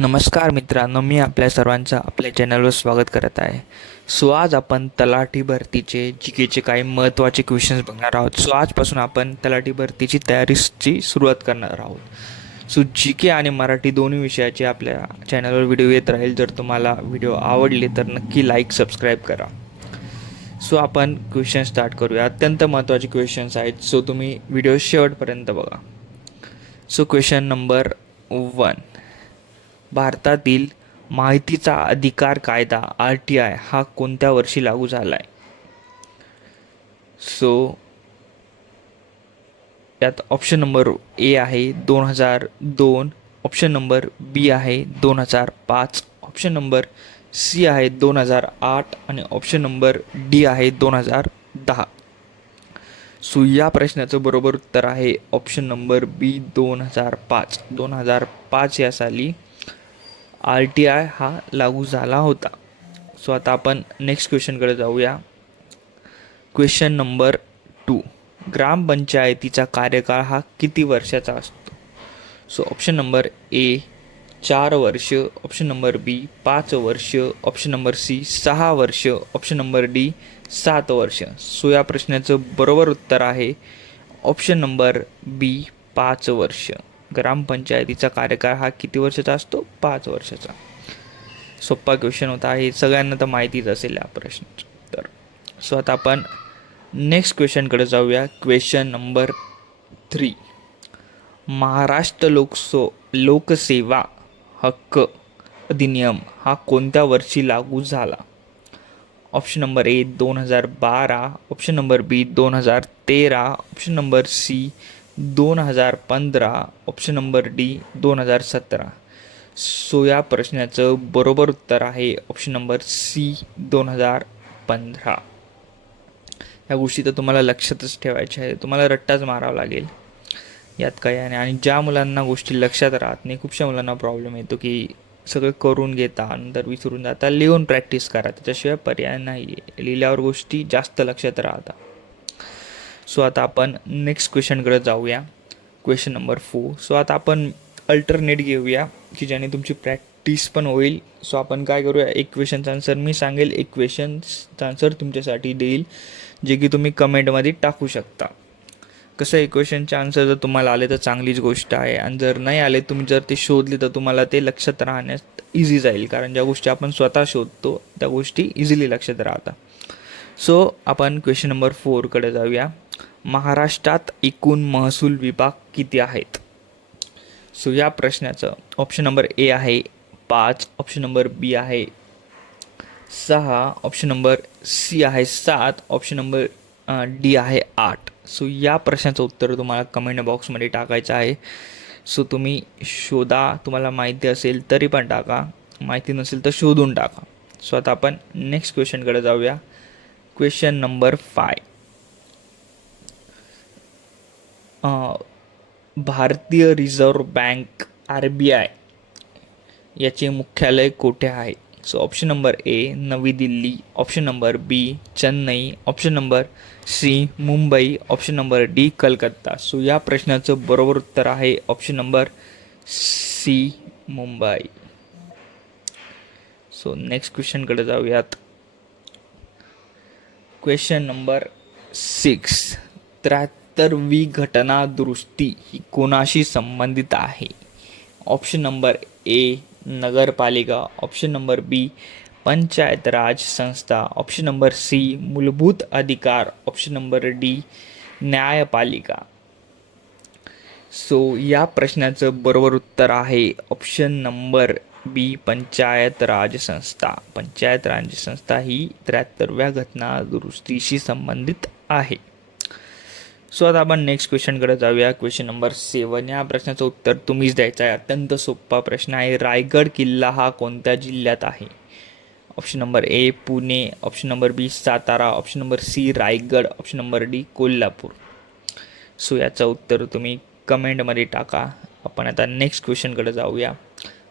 नमस्कार मित्रांनो, मी आपल्या सर्वांचं आपल्या चॅनलवर स्वागत करत आहे. आज आपण तलाठी भरतीचे जी काही महत्त्वाचे क्वेश्चन्स बघणार आहोत. आजपासून आपण तलाठी भरतीची तयारीची सुरुवात करणार आहोत. जी आणि मराठी दोन्ही विषयाचे आपल्या चॅनलवर व्हिडिओ येत राहील. जर तुम्हाला व्हिडिओ आवडले तर नक्की लाईक सबस्क्राईब करा. आपण क्वेश्चन स्टार्ट करूया. अत्यंत महत्त्वाचे क्वेश्चन्स आहेत. तुम्ही व्हिडिओ शेवटपर्यंत बघा. Question number 1. भारतातील माहितीचा अधिकार कायदा RTI हा कोणत्या वर्षी लागू झाला आहे? यात ऑप्शन नंबर ए आहे 2002, ऑप्शन नंबर बी आहे 2005, ऑप्शन नंबर सी आहे 2008 आणि ऑप्शन नंबर डी आहे 2010. या प्रश्नाचं बरोबर उत्तर आहे ऑप्शन नंबर बी 2005. 2005 या साली RTI हा लागू झाला होता. आता आपण नेक्स्ट क्वेश्चनकडे जाऊया. Question number 2. ग्रामपंचायतीचा कार्यकाळ हा किती वर्षाचा असतो? ऑप्शन नंबर ए 4 वर्ष, ऑप्शन नंबर बी 5 वर्ष, ऑप्शन नंबर सी 6 वर्ष, ऑप्शन नंबर डी 7 वर्ष. या प्रश्नाचं बरोबर उत्तर आहे ऑप्शन नंबर बी 5 वर्ष. ग्रामपंचायतीचा कार्यकाळ हा किती वर्षाचा असतो? 5 वर्षाचा. सोपा क्वेश्चन होता, हे सगळ्यांना तर माहितीच असेल या प्रश्नाचं. तर आता आपण नेक्स्ट क्वेश्चनकडे जाऊया. Question number 3. महाराष्ट्र लोकसेवा हक्क अधिनियम हा कोणत्या वर्षी लागू झाला? Option number A 2012, option number B 2013, option number C 2015, option number D 2017. या प्रश्नाचं बरोबर उत्तर आहे ऑप्शन नंबर सी 2015. ह्या गोष्टी तर तुम्हाला लक्षातच ठेवायच्या आहे, तुम्हाला रट्टाच मारावा लागेल यात काही आहे. आणि ज्या मुलांना गोष्टी लक्षात राहत नाही, खूपशा मुलांना प्रॉब्लेम येतो की सगळं करून घेता नंतर विसरून जाता. लिहून प्रॅक्टिस करा, त्याच्याशिवाय पर्याय नाही. लिहिल्यावर गोष्टी जास्त लक्षात राहतात. आता आपण नेक्स्ट क्वेश्चनकडे जाऊया. Question number 4. आता आपण अल्टरनेट घेऊया की ज्याने तुमची प्रॅक्टिस पण होईल. आपण काय करूया, एक क्वेश्चनचा आन्सर मी सांगेल, एक क्वेश्चनचा आन्सर तुमच्यासाठी देईल, जे की तुम्ही कमेंटमध्ये टाकू शकता. कसं आहे, क्वेश्चनचे आन्सर जर तुम्हाला आले तर चांगलीच गोष्ट आहे, आणि जर नाही आले, तुम्ही जर ते शोधले तर तुम्हाला ते लक्षात राहण्यास इझी जाईल. कारण ज्या गोष्टी आपण स्वतः शोधतो त्या गोष्टी इझिली लक्षात राहतात. आपण क्वेश्चन नंबर 4कडे जाऊया. महाराष्ट्रात एकूण महसूल विभाग किती आहेत? या प्रश्नाचं ऑप्शन नंबर ए आहे 5, ऑप्शन नंबर बी आहे 6, ऑप्शन नंबर सी आहे 7, ऑप्शन नंबर डी आहे 8. या प्रश्नाचं उत्तर तुम्हाला कमेंट बॉक्समध्ये टाकायचं आहे. तुम्ही शोधा, तुम्हाला माहिती असेल तरी पण टाका, माहिती नसेल तर शोधून टाका. आता आपण नेक्स्ट क्वेश्चनकडे जाऊया. Question number 5. भारतीय रिझर्व्ह बँक RBI याचे मुख्यालय कुठे आहे? Option number A Navi Delhi, option number B Chennai, option number C Mumbai, option number D Calcutta. या प्रश्नाचं बरोबर उत्तर आहे option number C Mumbai. Next क्वेश्चनकडे जाऊयात. Question number 6. 73वी घटना दुरुस्ती ही कोणाशी संबंधित आहे? ऑप्शन नंबर ए नगरपालिका, ऑप्शन नंबर बी पंचायत राज संस्था, ऑप्शन नंबर सी मूलभूत अधिकार, ऑप्शन नंबर डी न्यायपालिका. या प्रश्नाचं बरोबर उत्तर आहे ऑप्शन नंबर बी पंचायत राज संस्था. पंचायत राज संस्था ही 73व्या घटना दुरुस्तीशी संबंधित आहे. आता आपण नेक्स्ट क्वेश्चनकडे जाऊया. Question number 7. या प्रश्नाचं उत्तर तुम्हीच द्यायचं आहे. अत्यंत सोपा प्रश्न आहे. रायगड किल्ला हा कोणत्या जिल्ह्यात आहे? Option number A Pune, option number B Satara, option number C Raigad, option number D Kolhapur. याचं उत्तर तुम्ही कमेंटमध्ये टाका. आपण आता नेक्स्ट क्वेश्चनकडे जाऊया.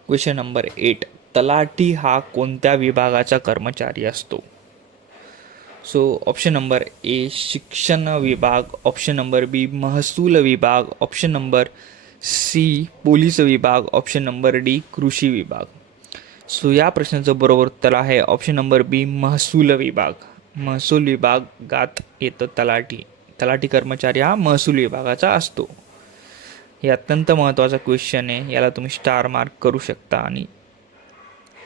Question number 8. तलाठी हा कोणत्या विभागाचा कर्मचारी असतो? ऑप्शन नंबर ए शिक्षण विभाग, ऑप्शन नंबर बी महसूल विभाग, ऑप्शन नंबर सी पोलीस विभाग, ऑप्शन नंबर डी कृषी विभाग. सो या प्रश्नाचं बरोबर उत्तर आहे ऑप्शन नंबर बी महसूल विभाग. महसूल विभागात येतं तलाठी. तलाठी कर्मचारी हा महसूल विभागाचा असतो. हे अत्यंत महत्त्वाचा क्वेश्चन आहे, याला तुम्ही स्टार मार्क करू शकता आणि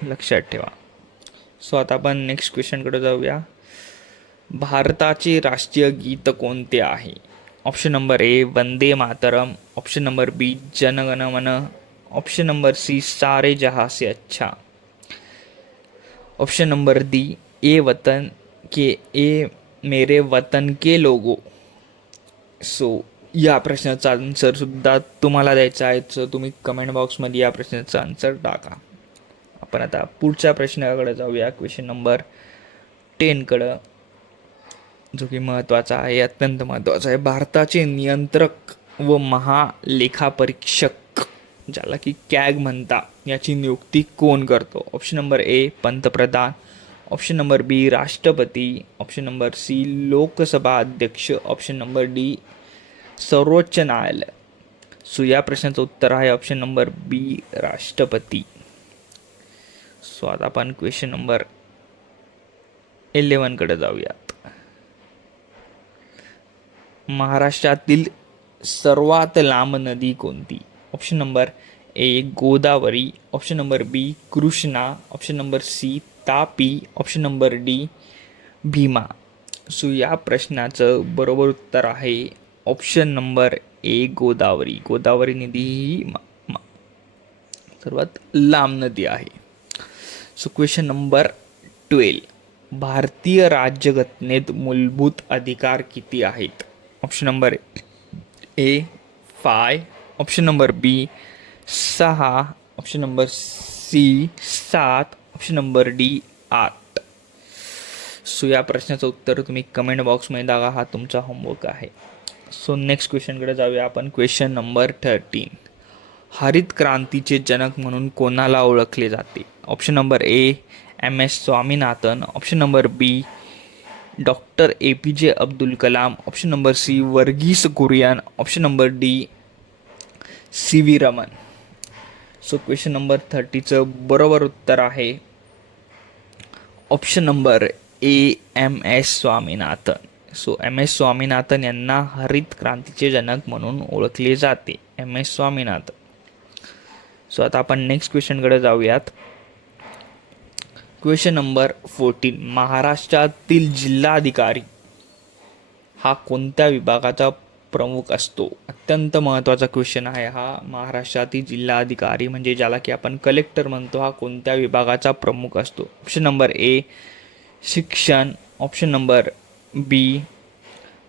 लक्षात ठेवा. सो आता आपण नेक्स्ट क्वेश्चनकडे जाऊया. भारताचे राष्ट्रीय गीत कोणते आहे? Option number A Vande Mataram, option number B Janagana Mana, option number C सारे जहां से अच्छा, ऑप्शन नंबर डी ए मेरे वतन के लोगो. सो या प्रश्नाचा आन्सर सुद्धा तुम्हाला द्यायचा आहे, सो तुम्ही कमेंट बॉक्समध्ये या प्रश्नाचा आन्सर टाका. आपण आता पुढच्या प्रश्नाकडे जाऊया, क्वेश्चन नंबर 10कडं, जो की महत्त्वाचा आहे, अत्यंत महत्त्वाचा आहे. भारताचे नियंत्रक व महालेखापरीक्षक, ज्याला की कॅग म्हणता, याची नियुक्ती कोण करतो? ऑप्शन नंबर ए पंतप्रधान, ऑप्शन नंबर बी राष्ट्रपती, ऑप्शन नंबर सी लोकसभा अध्यक्ष, ऑप्शन नंबर डी सर्वोच्च न्यायालय. सो या प्रश्नाचं उत्तर आहे ऑप्शन नंबर बी राष्ट्रपती. सो आता आपण क्वेश्चन नंबर 11कडे जाऊयात. महाराष्ट्रातील सर्वात लांब नदी कोणती? Option number A Godavari, option number B Krishna, option number C Tapi, option number D Bhima. So या प्रश्नाचं बरोबर उत्तर आहे option number A Godavari. Godavari नदी ही सर्वात लांब नदी आहे. So question number 12. भारतीय राज्यघटनेत मूलभूत अधिकार किती आहेत? Option number A 5, option number B 6, option number C 7, option number D 8. So या प्रश्नाचं उत्तर तुम्ही कमेंट बॉक्समध्ये टाका, हा तुमचा होमवर्क आहे. सो नेक्स्ट क्वेश्चनकडे जाऊया आपण. Question number 13. हरित क्रांतीचे जनक म्हणून कोणाला ओळखले जाते? Option number A MS Swaminathan, option number B doctor APJ Abdul Kalam, option number C Verghese Kurien, option number D CV Raman. So question number 30चं बरोबर उत्तर आहे option number A MS Swaminathan. So MS Swaminathan यांना हरित क्रांतीचे जनक म्हणून ओळखले जाते, MS स्वामीनाथन. सो आता आपण नेक्स्ट क्वेश्चनकडे जाऊयात. Question number 14. महाराष्ट्रातील जिल्हाधिकारी हा कोणत्या विभागाचा प्रमुख असतो? अत्यंत महत्त्वाचा क्वेश्चन आहे हा. महाराष्ट्रातील जिल्हाधिकारी म्हणजे ज्याला की आपण कलेक्टर म्हणतो, हा कोणत्या विभागाचा प्रमुख असतो? ऑप्शन नंबर ए शिक्षण, ऑप्शन नंबर बी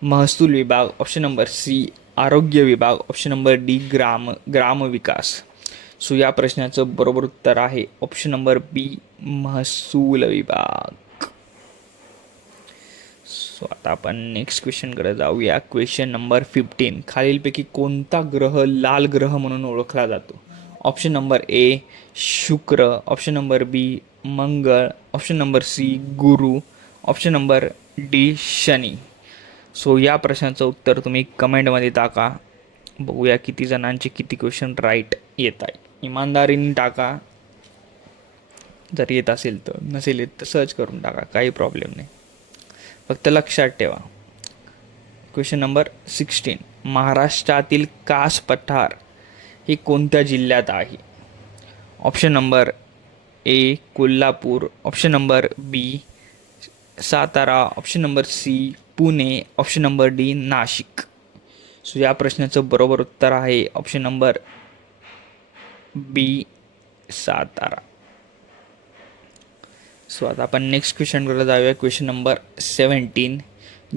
महसूल विभाग, ऑप्शन नंबर सी आरोग्य विभाग, ऑप्शन नंबर डी ग्रामविकास. सो या प्रश्नाचं बरोबर उत्तर आहे ऑप्शन नंबर बी महसूल विभाग. सो आता आपण नेक्स्ट क्वेश्चनकडे जाऊया. Question number 15. खालीलपैकी कोणता ग्रह लाल ग्रह म्हणून ओळखला जातो? ऑप्शन नंबर ए शुक्र, ऑप्शन नंबर बी मंगळ, ऑप्शन नंबर सी गुरु, option number D Shani. So या प्रश्नाचं उत्तर तुम्ही कमेंटमध्ये टाका. बघूया किती जणांचे किती क्वेश्चन राईट येत आहे. इमानदारीने टाका, जर येत असेल तर, नसेल येत तर सर्च करून टाका, काही प्रॉब्लेम नाही. फक्त लक्षात ठेवा. Question number 16. महाराष्ट्रातील कास पठार हे कोणत्या जिल्ह्यात आहे? Option number A Kolhapur, option number B Satara, option number C Pune, option number D Nashik. So या प्रश्नाचं बरोबर उत्तर आहे option number B Satara. So आता आपण नेक्स्ट क्वेश्चनकडे जाऊया. Question number 17.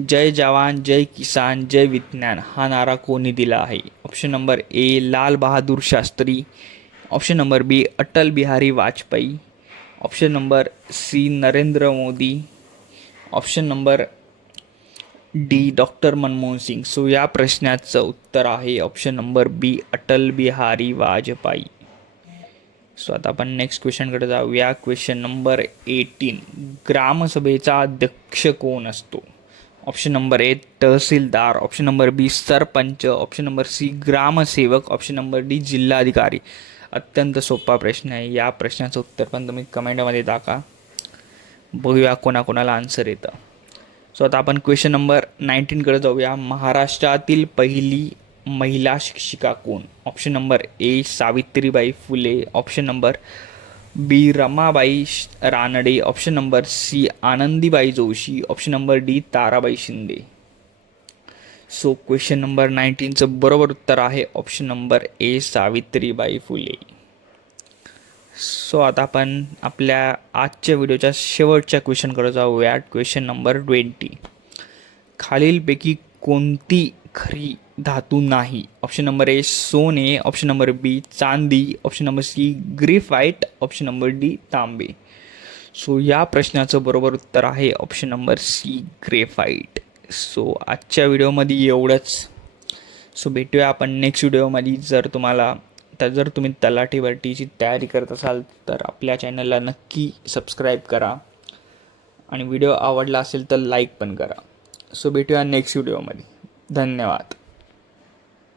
जय जवान जय किसान जय विज्ञान हा नारा कोणी दिला आहे? Option number A Lal Bahadur Shastri, option number B Atal Bihari Vajpayee, option number C Narendra Modi, option number D doctor Manmohan Singh. So या प्रश्नाचं उत्तर आहे option number B Atal Bihari Vajpayee. So आता आपण नेक्स्ट क्वेश्चनकडे जाऊया. Question number 18. ग्रामसभेचा अध्यक्ष कोण असतो? ऑप्शन नंबर ए तहसीलदार, option number B sarpanch, option number C ग्रामसेवक, ऑप्शन नंबर डी जिल्हाधिकारी. अत्यंत सोपा प्रश्न आहे. या प्रश्नाचं उत्तर पण तुम्ही कमेंटमध्ये टाका. बघूया कोणाकोणाला आन्सर येतं. सो आता आपण क्वेश्चन नंबर 19कडे जाऊया. महाराष्ट्रातील पहिली महिला शिक्षिका कोण? Option number A Savitribai Phule, option number B Ramabai Ranade, option number C Anandibai Joshi, option number D Tarabai Shinde. So question number 19चं बरोबर उत्तर आहे option number A Savitribai Phule. So आता आपण आपल्या आजच्या व्हिडिओच्या शेवटच्या क्वेश्चनकडे जाऊया. Question number 20. खालीलपैकी कोणती खरी धातू नाही? ऑप्शन नंबर ए सोने, ऑप्शन नंबर बी चांदी, option number C graphite, option number D तांबे. सो या प्रश्नाचं बरोबर उत्तर आहे option number C graphite. So आजच्या व्हिडिओमध्ये एवढंच. सो भेटूया आपण नेक्स्ट व्हिडिओमध्ये. जर तुम्ही तलाठी भरतीची तयारी करत असाल तर आपल्या चॅनलला नक्की सबस्क्राईब करा आणि व्हिडिओ आवडला असेल तर लाईक पण करा. सो भेटूया नेक्स्ट व्हिडिओमध्ये. धन्यवाद.